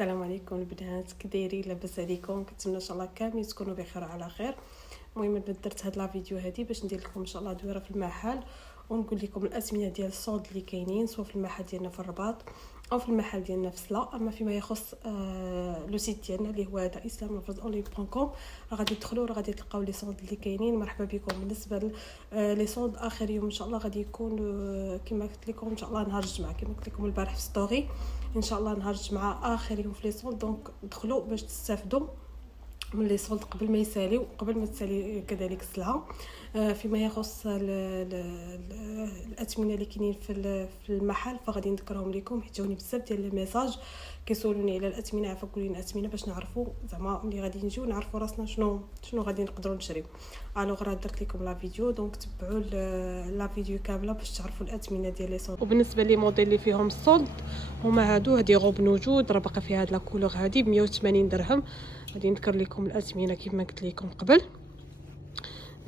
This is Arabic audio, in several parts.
السلام عليكم البنات، كي دايرين؟ لاباس عليكم؟ كنتمنى ان شاء الله كاملين تكونوا بخير وعلى خير. المهم درت هاد لا فيديو هادي باش ندير لكم ان شاء الله دويره في المحل ونقول لكم الاسمنه ديال الصوت اللي كاينين سواء في المحل ديالنا في الرباط او في المحل ديالنا في سلا. اما فيما يخص لو سيت ديالنا اللي هو هذا islamlovers.com، غادي تدخلوا غادي تلقاو لي صوت اللي كاينين. مرحبا بكم. بالنسبه لي صوت اخر يوم ان شاء الله غادي يكون كما قلت لكم ان شاء الله نهار الجمعه، كما قلت لكم البارح في ستوري، ان شاء الله نهار الجمعه اخر يوم في لي صوت. دونك دخلوا باش تستافدوا من لي صولد قبل ما يساليو، قبل ما تسالي كذلك السلعه. فيما يخص الاثمنه اللي كاينين في المحل فغادي نذكرهم لكم، حيت جاوني بزاف ديال الميساج كيسولوني على الاثمنه. عفوا قولي لنا اثمنه باش نعرفوا زعما ملي غادي نجيو نعرفوا راسنا شنو غادي نقدروا نشريو. الوغ راه درت لكم لا فيديو، دونك تبعوا لا فيديو كامله باش تعرفوا الاثمنه ديال لي صولد. وبالنسبه لي موديل اللي فيهم الصولد هما هادي غوب نوجود، راه باقا فيها هاد لا كولور هادي ب 180 درهم. غادي نذكر لكم الاثمنه كما قلت لكم قبل.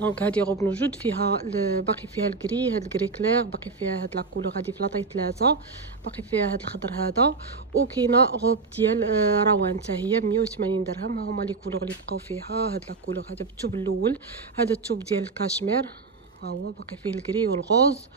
دونك هذه غوب نوجود فيها باقي فيها الكري، هاد الكري كلير، باقي فيها هاد لا كولور هادي في لاطاي 3، باقي فيها هاد الخضر هذا، وكاينه غوب ديال روان حتى هي ب 180 درهم. ها هما لي كولور اللي بقاو فيها. هاد لا كولور هذا بالثوب الاول، هذا الثوب ديال الكاشمير، ها هو باقي فيه الكري والغوز،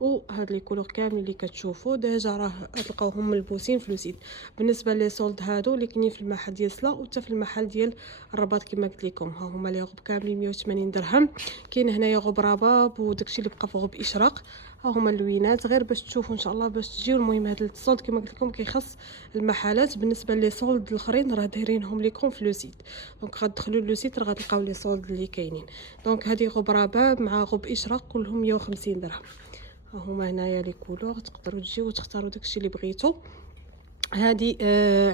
وهاد لي كولور كاملين اللي كتشوفوا ديجا راه تلقاوهم ملبوسين في لوسيت. بالنسبه لي سولد هادو اللي كاينين في المحل ديال سلا وحتى في المحل ديال الرباط كما قلت لكم، ها هما لي غوب كاملين 180 درهم. كاين هنايا غوب رباب وداكشي اللي بقى في غوب اشراق. ها هما اللوينات غير باش تشوفوا ان شاء الله باش تجيو. المهم هاد السولد كما قلت لكم كيخص المحلات. بالنسبه لي سولد الاخرين راه دايرينهم لكم في لوسيت، دونك غتدخلوا لوسيت راه غتلقاو لي سولد اللي كاينين. دونك هذه غوب رباب مع غوب اشراق كلهم 150 درهم. هما هنايا لي كولور تقدروا تجيو وتختاروا داكشي اللي بغيتو. هذه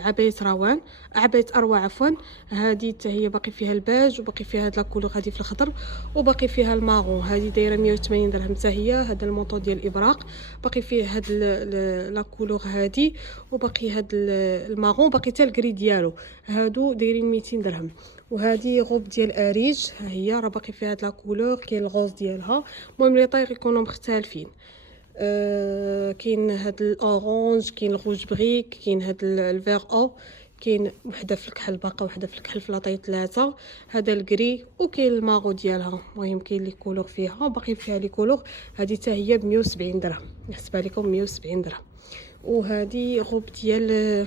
عبايه روان، عبايه اروى عفوا. هذه حتى هي باقي فيها الباج وباقي فيها هاد لا كولور هذه في الخضر، وباقي فيها المارون. هذه دايره 180 درهم حتى هي. هذا المونطو ديال الابراق باقي فيه هاد لا كولور هذه، وباقي هاد المارون، باقي حتى الكري ديالو. هادو دايرين 200 درهم. وهذه غوب ديال اريج، ها هي راه باقي فيها هاد لا كولور، كاين الغوز ديالها. المهم لي طايغ يكونوا مختلفين. كاين هاد الاورانج، كاين الروج بريك، كاين هاد الفيغ او، كاين وحده في الكحل باقا، وحده في الكحل في لاطاي 3، هذا الكري، وكاين المارو ديالها. المهم كاين لي كولور فيها، باقي فيها لي كولور. هذه حتى هي ب 170 درهم، نحسبها لكم 170 درهم. وهذه غوب ديال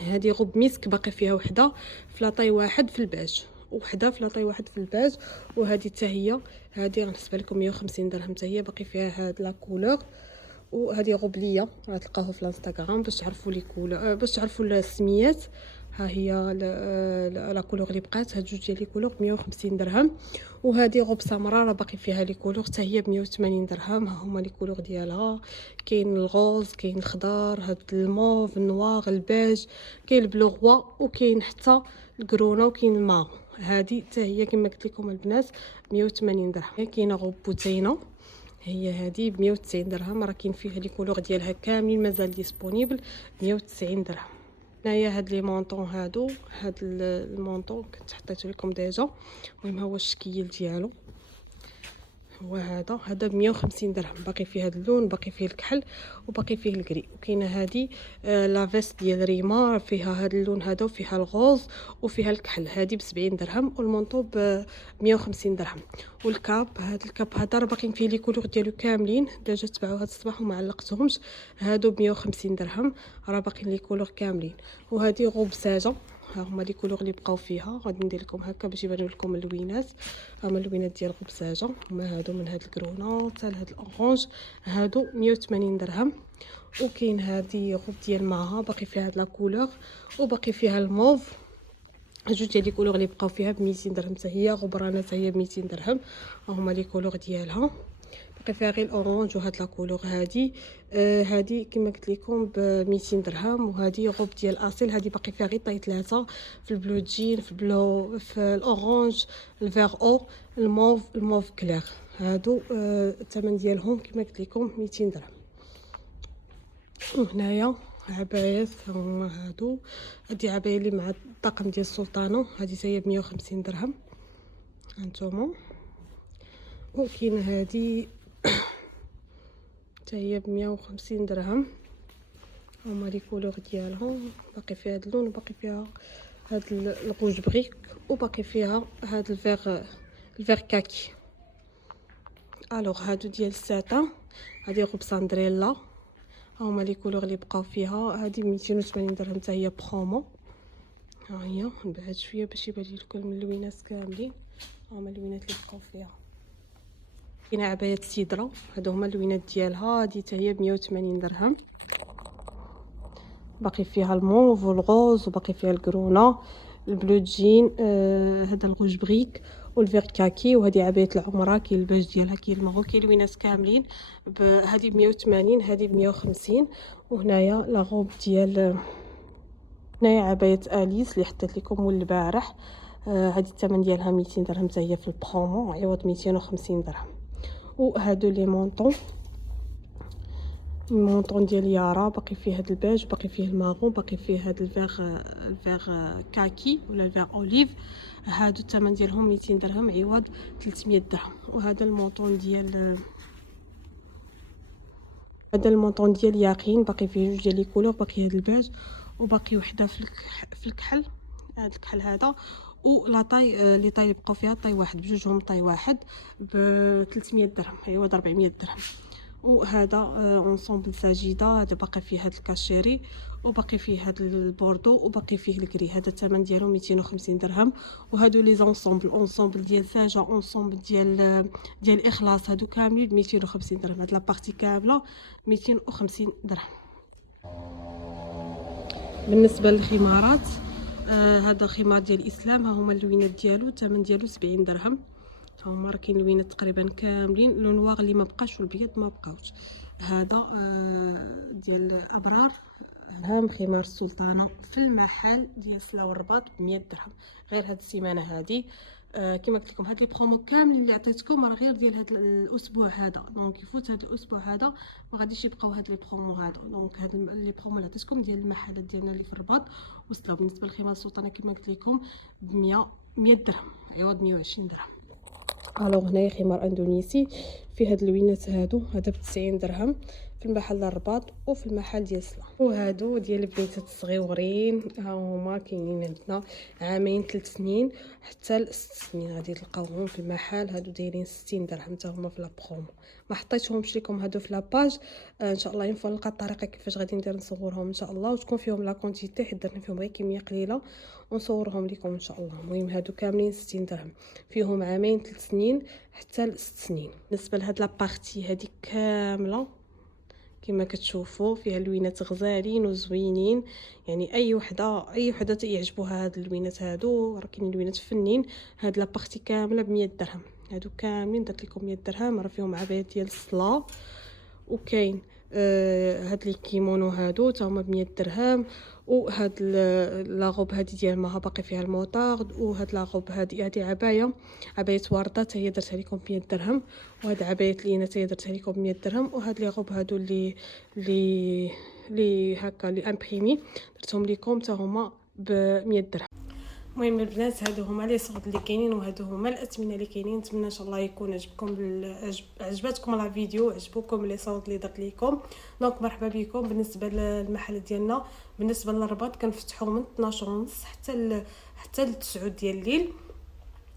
هذه غوب ميسك، باقي فيها وحده في لاطاي 1 في الباج، وحده في لاطاي 1 في الباج. وهذه حتى هي، هذه غنحسبها لكم 150 درهم حتى هي، باقي فيها هاد لا كولور. وهذه غوبليه غتلقاوها في الانستغرام باش تعرفوا لي كولور، باش تعرفوا السميات. ها هي لا كولور اللي بقات، هاد جوج ديال لي كولور ب 150 درهم. وهذه غوب سمراء راه باقي فيها لي كولور حتى هي ب 180 درهم. ها هما لي كولور ديالها، كاين الغوز، كاين الخضر، هاد الموف، النوار، البيج، كاين البلو غوا، وكاين حتى الكرونا، وكاين المارون. هذه حتى هي كما قلت لكم البنات 180 درهم. كاينه غوب بوتينه، هي هذه ب 190 درهم. راه كاين فيها لي كولور ديالها كاملين مازال ديسپونيبل، 190 درهم. هنايا هاد لي مونطون هادو، هاد المونطون كنت حطيته لكم ديجا. المهم ها هو الشكل ديالو، هو هذا ب 150 درهم. باقي فيه هذا اللون، باقي فيه الكحل، وباقي فيه الكري. وكاينه هذه لا فيست ديال ريما، فيها هذا اللون هذا، وفيها الغوز، وفيها الكحل. هذه ب 70 درهم، والمونطو ب 150 درهم. والكاب، هذا الكاب هذا راه باقيين فيه لي كولور ديالو كاملين، ديجا تبعوا هذا الصباح وما علقتهمش. هادو ب 150 درهم، راه باقيين لي كولور كاملين. وهذه غوب ساجه، ها هما لي كولور اللي بقاو فيها. غادي ندير لكم هكا باش يبانوا لكم اللوينات. هما اللوينات ديال غبساجه، هما هادو من هاد الكرونا حتى لهاد الاورانج، هادو 180 درهم. وكاين هادي غوب ديال معها باقي فيها هاد لا كولور، وباقي فيها الموف. جوج ديال لي كولور اللي بقاو فيها ب 200 درهم حتى هي. غبرانه حتى هي ب 200 درهم. هما لي كولور ديالها، باقي فيها غير الاورانج وهاد لا كولور هادي. هادي كما قلت لكم ب 200 درهم. وهادي غوب ديال اصيل، هادي باقي فيها غير طاي 3، في البلو جين، في البلو، في الاورانج، الفيغ او، الموف كلير. هادو الثمن ديالهم كما قلت لكم 200 درهم. وهنايا عبايات هما هادو. هادي عبايه اللي مع الطاقم ديال السلطانه، هادي حتى هي ب 150 درهم هانتوما. وكاين هادي حتى هي ب 150 درهم. هما لي كولور ديالهم، باقي فيها هاد اللون وباقي فيها هاد الغوج بريك وباقي فيها هاد الفيغ كاكي. الوغ هادو ديال الساتان، هادي غوب ساندريلا، هما لي كولور اللي بقاو فيها. هادي 280 درهم حتى هي برومو. ها هي نبعد شويه باش يبان لكم اللوينات كاملين، هما اللوينات اللي بقاو فيها. كاينه عبايه سيدرا، هادو هما اللوينات ديالها، هادي حتى هي ب 180 درهم. باقي فيها الموف والغوز وباقي فيها الكرونا، البلو جين، هذا الغوج بريك والفيغ كاكي. وهذه عبايه العمره، كاين الباج ديالها، كاين الماغو، كاين لوينات كاملين. هذه ب 180، هذه ب 150. وهنايا لا غوب ديال، هنايا عبايه اليس اللي حطيت لكم مول البارح. هذه الثمن ديالها 200 درهم حتى هي في البرومو عوض 250 درهم. وهادو لي مونطون، المونطون ديال يارا، باقي فيه هاد الباج، باقي فيه الماغون، باقي فيه هاد الفيغ كاكي ولا الفيغ اوليف. هادو الثمن ديالهم 200 درهم عوض 300 درهم. وهذا المونطون ديال، هذا المونطون ديال ياقين، باقي فيه جوج ديال لي كولور، باقي هاد الباج وباقي وحده في الكحل، هاد الكحل هذا. ولا طاي لي طاي اللي بقاو فيها طاي واحد، بجوجهم طاي واحد ب 300 درهم عوض 400 درهم. وهذا اونصومبل ساجيده، هذا باقي فيه هذا الكاشيري وباقي فيه هذا البوردو وباقي فيه الكري. هذا الثمن ديالو 250 درهم. وهادو لي اونصومبل ديال ساجا، اونصومبل ديال اخلاص، هادو كاملين ب 250 درهم. هاد لابارتي كامله 250 درهم. بالنسبه للخمارات، هذا خمار ديال الاسلام، ها هما اللوينات ديالو، الثمن ديالو 70 درهم. ها هما راه كاين لوينات تقريبا كاملين، لو نواغ اللي ما بقاش والبيض ما بقاوش. هذا ديال ابرار، هام خمار السلطانه في المحل ديال سلا والرباط ب 100 درهم غير هاد السيمانه هادي. كما قلت لكم هاد لي برومو كاملين اللي عطيتكم راه غير ديال هاد الاسبوع هذا، دونك يفوت هاد الاسبوع هذا ما غاديش يبقاو هاد لي برومو هذا. دونك هاد لي برومو اللي عطيتكم ديال المحلات ديالنا اللي في الرباط وصلوا. بالنسبه للخمار السلطانه كما قلت لكم ب 100 درهم عوض 120 درهم. الوغ هنايا خمار اندونيسي فيه هاد اللوينات هادو، هذا ب 90 درهم في المحل الرباط وفي المحل ديال سلا. وهادو ديال البنيتات الصغيورين، ها هما كاينين عندنا عامين 3 سنين حتى ل 6 سنين، غادي تلقاوهم في المحل. هادو دايرين 60 درهم حتى هما في لا برومو. ما حطيتهمش لكم هادو في لاباج، ان شاء الله ينفع نلقى الطريقه كيفاش غادي ندير نصورهم ان شاء الله، وتكون فيهم لا كونتيتي حيت درنا فيهم غير كميه قليله ونصورهم لكم ان شاء الله. المهم هادو كاملين 60 درهم، فيهم عامين 3 سنين حتى ل 6 سنين. بالنسبه لهاد لابارتي هادي كامله كما كتشوفوا فيها لوينات غزالين وزوينين، يعني اي وحده يعجبوها هاد اللوينات هادو، راه كاينين لوينات فنين. هاد لابارتي كامله ب 100 درهم، هادو كاملين درت لكم 100 درهم. راه فيهم عبايات ديال الصلاه، وكاين هاد لي كيمونو هادو حتى هما ب 100 درهم. وهاد لاغوب هادي ديال ماها باقي فيها الموطارد. وهاد لاغوب هادي عبايه ورده حتى هي درتها لكم ب 100 درهم. وهاد عبايه لينا حتى هي درتها لكم ب 100 درهم. وهاد لي غوب هادو اللي هكا لي امبريمي درتهم لكم حتى هما ب 100 درهم. المهم البنات هادو هما لي صوت اللي كاينين، وهادو هما الاثمنه اللي كاينين. نتمنى ان شاء الله يكون عجباتكم لا فيديو، عجبوكم لي صوت اللي درت لكم. دونك مرحبا بكم. بالنسبه للمحل ديالنا بالنسبه للرباط كنفتحوا من 12:30 حتى ل 9 ديال الليل.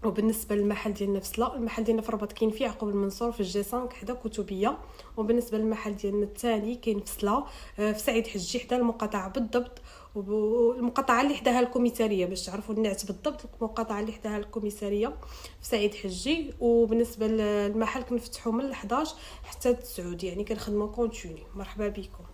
وبالنسبه للمحل ديالنا في سلا، المحل ديالنا في الرباط كاين في يعقوب المنصور في الجي 5 حدا كتبيه. وبالنسبه للمحل ديالنا الثاني كاين في سلا في سعيد حجي حدا المقاطعه بالضبط، والمقاطعه اللي حداها الكوميساريه باش تعرفوا النعت بالضبط. المقاطعه اللي حداها الكوميساريه في سعيد حجي. وبالنسبه للمحل كنفتحوا من 11 حتى 9، يعني كنخدموا كونتينيو. مرحبا بكم.